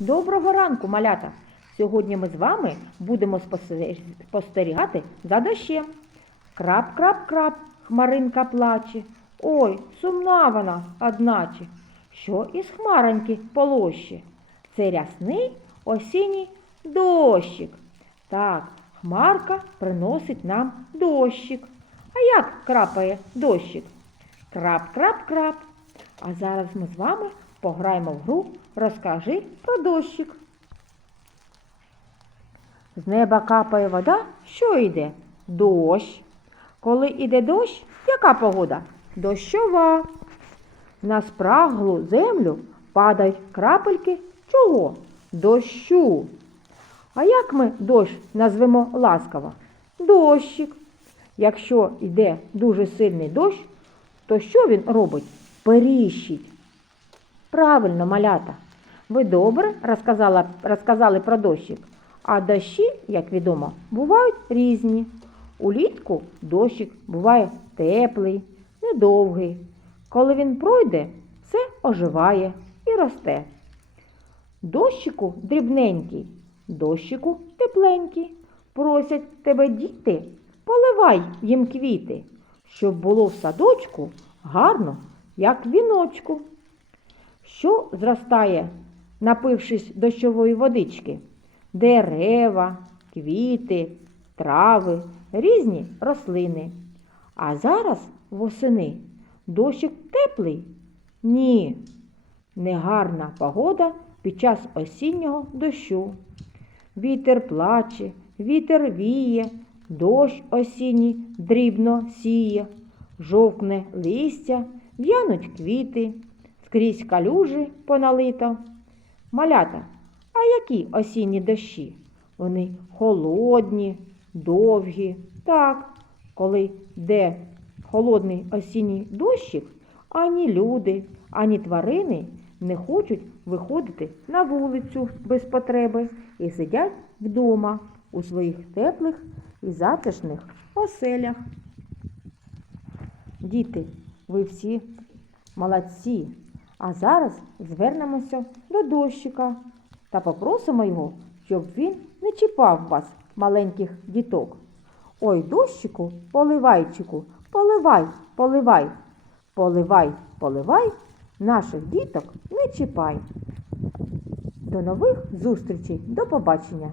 Доброго ранку, малята! Сьогодні ми з вами будемо спостерігати за дощем. Крап, крап, крап, хмаринка плаче. Ой, сумна вона, одначе. Що із хмароньки полоще? Це рясний осінній дощик. Так, хмарка приносить нам дощик. А як крапає дощик? Крап, крап, крап. А зараз ми з вами пограємо в гру Розкажи про дощик. З неба капає вода, що йде? Дощ. Коли йде дощ, яка погода? Дощова. На спраглу землю падають крапельки чого? Дощу. А як ми дощ назвемо ласкаво? Дощик. Якщо йде дуже сильний дощ, то що він робить? Періщить. Правильно, малята. Ви добре розказала, розказали про дощик. А дощі, як відомо, бувають різні. Улітку дощик буває теплий, недовгий. Коли він пройде, все оживає і росте. Дощику дрібненький, дощику тепленький. Просять тебе діти, поливай їм квіти, щоб було в садочку гарно, як віночку. Що зростає, напившись дощової водички? Дерева, квіти, трави, різні рослини. А зараз восени дощик теплий? Ні. Негарна погода під час осіннього дощу. Вітер плаче, вітер віє, дощ осінній дрібно сіє, жовкне листя, в'януть квіти, скрізь калюжі поналито. Малята, а які осінні дощі? Вони холодні, довгі. Так, коли йде холодний осінній дощик, ані люди, ані тварини не хочуть виходити на вулицю без потреби і сидять вдома у своїх теплих і затишних оселях. Діти, ви всі молодці. А зараз звернемося до дощика та попросимо його, щоб він не чіпав вас, маленьких діток. Ой, дощику, поливайчику, поливай, поливай, поливай, поливай, наших діток не чіпай. До нових зустрічей, до побачення!